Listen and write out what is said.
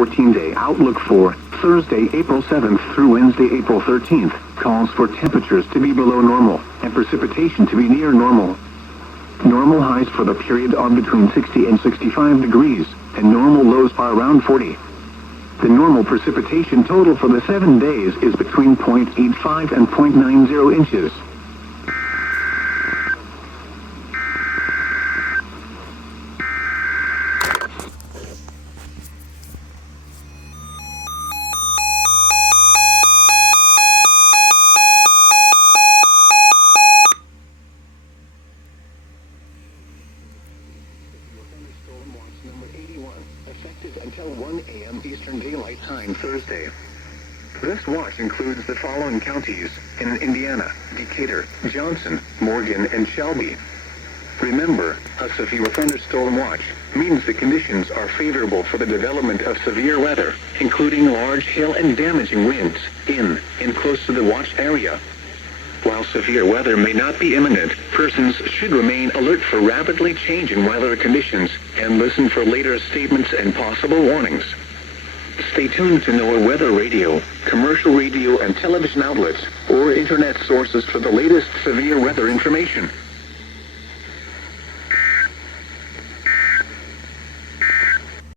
14-day outlook for Thursday, April 7th through Wednesday, April 13th, calls for temperatures to be below normal and precipitation to be near normal. Normal highs for the period are between 60 and 65 degrees, and normal lows are around 40. The normal precipitation total for the 7 days is between 0.85 and 0.90 inches. Thunderstorm watch number 81, effective until 1 a.m. Eastern Daylight Time Thursday. This watch includes the following counties in Indiana: Decatur, Johnson, Morgan, and Shelby. Remember, a severe thunderstorm watch means the conditions are favorable for the development of severe weather, including large hail and damaging winds in and close to the watch area. While severe weather may not be imminent, persons should remain alert for rapidly changing weather conditions and listen for later statements and possible warnings. Stay tuned to NOAA weather radio, commercial radio and television outlets, or internet sources for the latest severe weather information.